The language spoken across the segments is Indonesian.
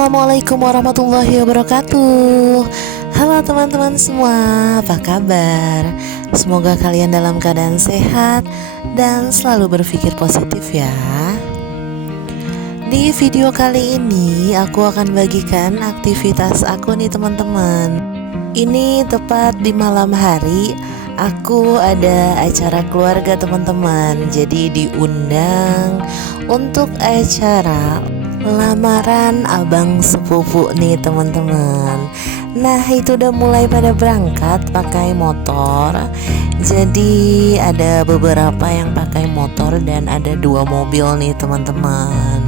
Assalamualaikum warahmatullahi wabarakatuh. Halo teman-teman semua, apa kabar? Semoga kalian dalam keadaan sehat dan selalu berpikir positif ya. Di video kali ini aku akan bagikan aktivitas aku nih teman-teman. Ini tepat di malam hari. Aku ada acara keluarga teman-teman. Jadi diundang untuk acara lamaran abang sepupu nih teman-teman. Nah itu udah mulai pada berangkat pakai motor. Jadi ada beberapa yang pakai motor dan ada 2 mobil nih teman-teman,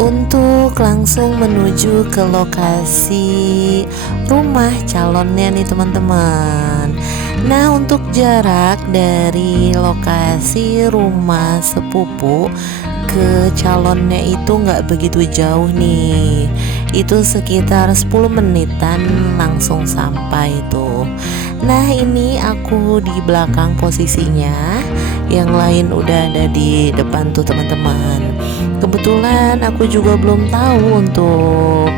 untuk langsung menuju ke lokasi rumah calonnya nih teman-teman. Nah untuk jarak dari lokasi rumah sepupu ke calonnya itu nggak begitu jauh nih. Itu sekitar 10 menitan langsung sampai tuh. Nah ini aku di belakang posisinya, yang lain udah ada di depan tuh teman-teman. Kebetulan aku juga belum tahu untuk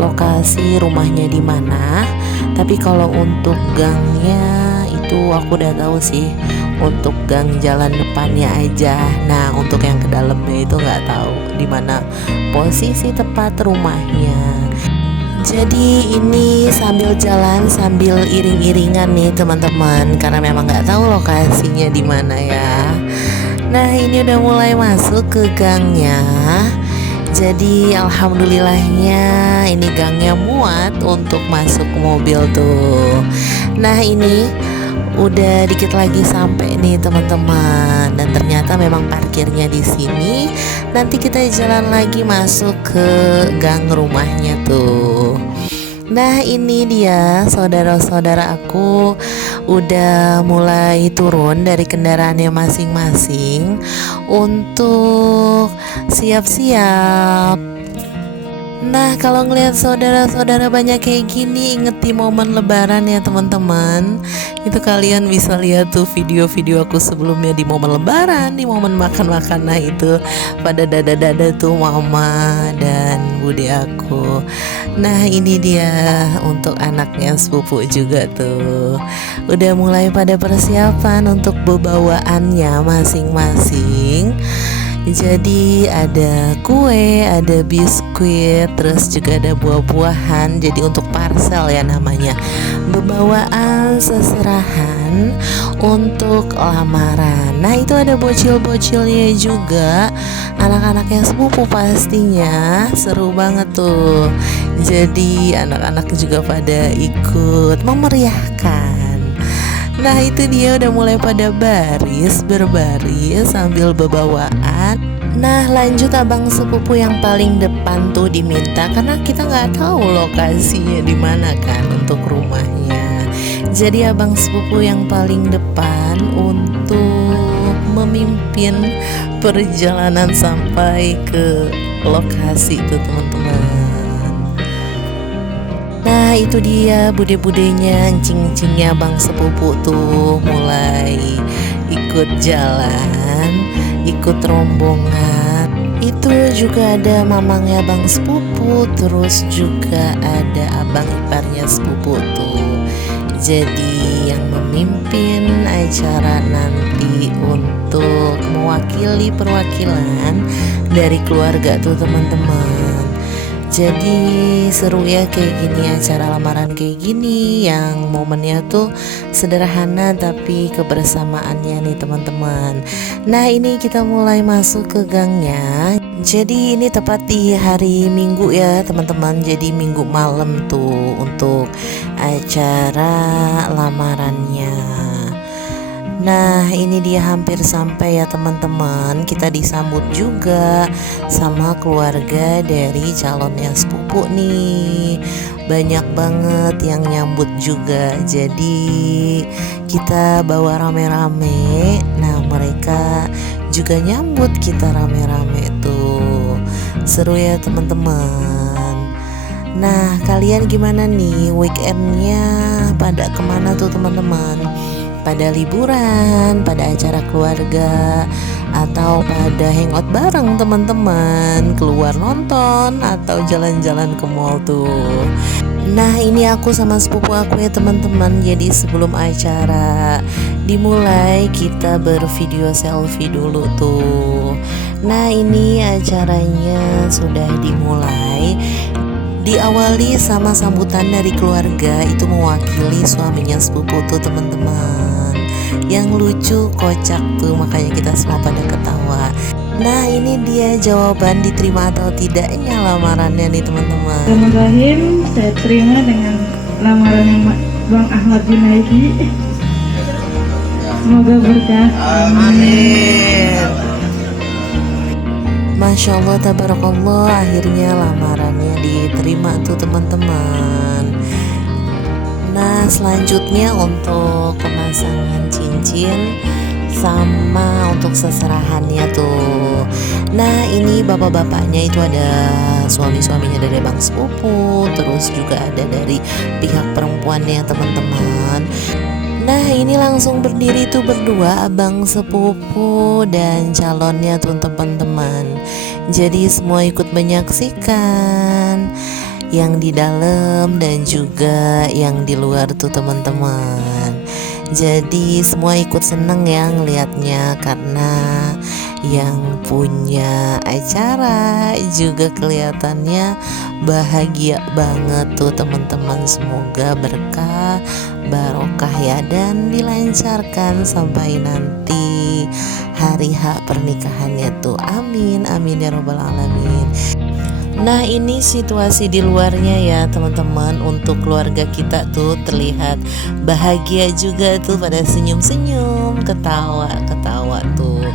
lokasi rumahnya di mana, tapi kalau untuk gangnya itu aku udah tahu sih, untuk gang jalan depannya aja. Nah untuk yang ke dalamnya itu nggak tahu di mana posisi tepat rumahnya. Jadi ini sambil jalan sambil iring-iringan nih teman-teman, karena memang nggak tahu lokasinya di mana ya. Nah ini udah mulai masuk ke gangnya. Jadi alhamdulillahnya ini gangnya muat untuk masuk mobil tuh. Nah ini udah dikit lagi sampai nih teman-teman, dan ternyata memang parkirnya di sini. Nanti kita jalan lagi masuk ke gang rumahnya tuh. Nah ini dia saudara-saudara aku udah mulai turun dari kendaraannya masing-masing untuk siap-siap. Nah kalau ngelihat saudara-saudara banyak kayak gini, inget di momen lebaran ya teman-teman. Itu kalian bisa lihat tuh video-video aku sebelumnya di momen lebaran, di momen makan-makan. Nah itu pada dada-dada tuh mama dan bude aku. Nah ini dia untuk anaknya sepupu juga tuh. Udah mulai pada persiapan untuk bebawaannya masing-masing. Jadi ada kue, ada biskuit, terus juga ada buah-buahan. Jadi untuk parcel ya namanya, bebawaan seserahan untuk lamaran. Nah itu ada bocil-bocilnya juga, anak-anaknya sepupu pastinya. Seru banget tuh. Jadi anak-anak juga pada ikut memeriahkan. Nah itu dia udah mulai pada berbaris sambil bebawaan. Nah lanjut abang sepupu yang paling depan tuh diminta, karena kita nggak tahu lokasinya di mana kan untuk rumahnya. Jadi abang sepupu yang paling depan untuk memimpin perjalanan sampai ke lokasi itu teman-teman. Nah itu dia bude-budenya, encing-encingnya bang sepupu tuh mulai ikut jalan, ikut rombongan. Itu juga ada mamangnya bang sepupu, terus juga ada abang iparnya sepupu tuh. Jadi yang memimpin acara nanti untuk mewakili perwakilan dari keluarga tuh teman-teman. Jadi seru ya kayak gini, acara lamaran kayak gini yang momennya tuh sederhana tapi kebersamaannya nih teman-teman. Nah ini kita mulai masuk ke gangnya. Jadi ini tepat di hari Minggu ya teman-teman. Jadi Minggu malam tuh untuk acara lamarannya. Nah ini dia hampir sampai ya teman-teman. Kita disambut juga sama keluarga dari calonnya sepupu nih. Banyak banget yang nyambut juga. Jadi kita bawa rame-rame. Nah mereka juga nyambut kita rame-rame tuh. Seru ya teman-teman. Nah kalian gimana nih weekendnya, pada kemana tuh teman-teman? Pada liburan, pada acara keluarga, atau pada hangout bareng teman-teman, keluar nonton atau jalan-jalan ke mall tuh. Nah ini aku sama sepupu aku ya teman-teman. Jadi sebelum acara dimulai kita bervideo selfie dulu tuh. Nah ini acaranya sudah dimulai. Diawali sama sambutan dari keluarga, itu mewakili suaminya sepupu tuh teman-teman. Yang lucu, kocak tuh, makanya kita semua pada ketawa. Nah ini dia jawaban diterima atau tidaknya lamarannya nih teman-teman. Bismillahirrahmanirrahim, saya terima dengan lamaran yang Bang Ahmad Junaidi. Semoga berkah. Amin. Masya Allah, tabarakallah, akhirnya lamarannya diterima tuh teman-teman. Nah selanjutnya untuk pemasangan cincin sama untuk seserahannya tuh. Nah ini bapak-bapaknya itu ada suami-suaminya dari abang sepupu, terus juga ada dari pihak perempuannya teman-teman. Nah ini langsung berdiri tuh berdua abang sepupu dan calonnya tuh teman-teman. Jadi semua ikut menyaksikan, yang di dalam dan juga yang di luar tuh teman-teman. Jadi semua ikut seneng ya ngelihatnya, karena yang punya acara juga kelihatannya bahagia banget tuh teman-teman. Semoga berkah, barokah ya, dan dilancarkan sampai nanti hari H pernikahannya tuh. Amin, amin ya robbal alamin. Nah ini situasi di luarnya ya teman-teman. Untuk keluarga kita tuh terlihat bahagia juga tuh, pada senyum-senyum, ketawa-ketawa tuh.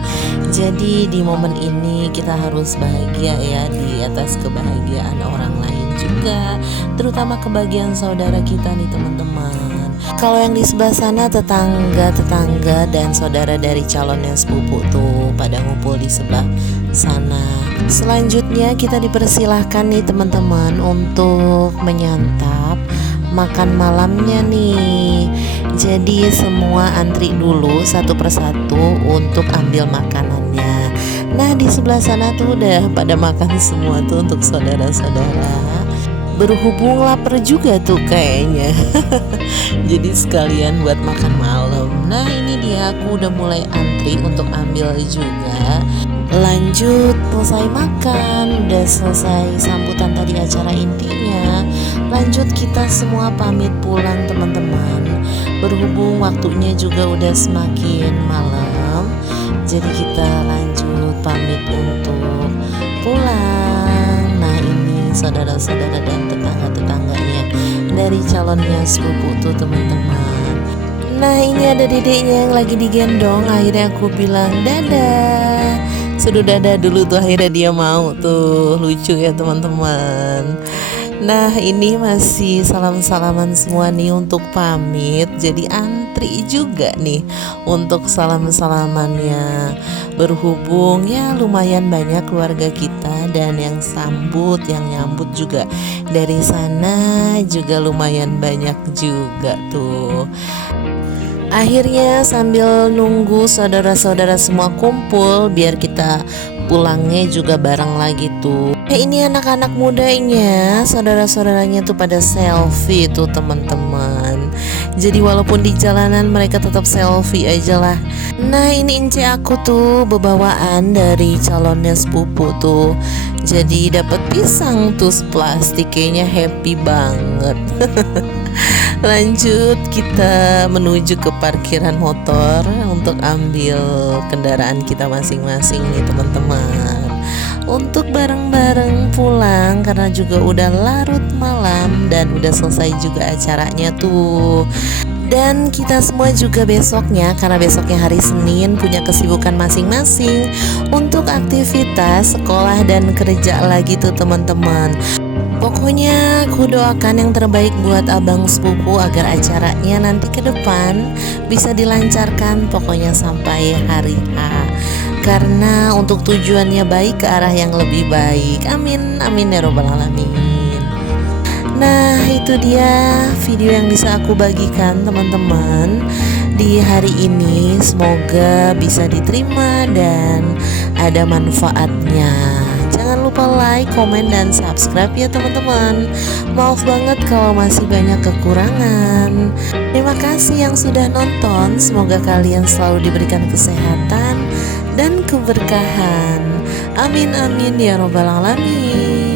Jadi di momen ini kita harus bahagia ya, di atas kebahagiaan orang lain juga, terutama kebahagiaan saudara kita nih teman-teman. Kalau yang di sebelah sana tetangga dan saudara dari calonnya sepupu tuh pada ngumpul di sebelah sana. Selanjutnya kita dipersilahkan nih teman-teman untuk menyantap makan malamnya nih. Jadi semua antri dulu satu persatu untuk ambil makanannya. Nah di sebelah sana tuh udah pada makan semua tuh untuk saudara-saudara. Berhubung lapar juga tuh kayaknya. Jadi sekalian buat makan malam. Nah ini dia, aku udah mulai antri untuk ambil juga. Lanjut, selesai makan, udah selesai sambutan tadi acara intinya. Lanjut kita semua pamit pulang teman-teman. Berhubung waktunya juga udah semakin malam, jadi kita lanjut pamit untuk pulang. Nah ini saudara-saudara dan tetangga-tetangganya dari calonnya sepupu tuh teman-teman. Nah ini ada dedeknya yang lagi digendong. Akhirnya aku bilang dadah. Sudah dadah dulu tuh, akhirnya dia mau tuh. Lucu ya teman-teman. Nah ini masih salam-salaman semua nih untuk pamit. Jadi antri juga nih untuk salam-salamannya. Berhubung ya lumayan banyak keluarga kita, dan yang sambut, yang nyambut juga dari sana juga lumayan banyak juga tuh. Akhirnya sambil nunggu saudara-saudara semua kumpul, biar kita pulangnya juga bareng lagi tuh. Ini anak-anak mudanya, saudara-saudaranya tuh pada selfie tuh teman-teman. Jadi walaupun di jalanan mereka tetap selfie aja lah. Nah ini ince aku tuh bebawaan dari calonnya sepupu tuh. Jadi dapat pisang tuh plastik, kayaknya happy banget. Lanjut kita menuju ke parkiran motor untuk ambil kendaraan kita masing-masing nih teman-teman, untuk bareng-bareng pulang karena juga udah larut malam dan udah selesai juga acaranya tuh. Dan kita semua juga besoknya, karena besoknya hari Senin, punya kesibukan masing-masing untuk aktivitas sekolah dan kerja lagi tuh teman-teman. Pokoknya aku doakan yang terbaik buat abang sepupu agar acaranya nanti ke depan bisa dilancarkan pokoknya sampai hari H. Karena untuk tujuannya baik, ke arah yang lebih baik. Amin, amin ya robbal alamin. Nah itu dia video yang bisa aku bagikan teman-teman. di hari ini. Semoga bisa diterima dan ada manfaatnya. Jangan lupa like, komen, dan subscribe ya teman-teman. Maaf banget kalau masih banyak kekurangan. Terima kasih yang sudah nonton. Semoga kalian selalu diberikan kesehatan dan keberkahan. Amin amin ya robbal alamin.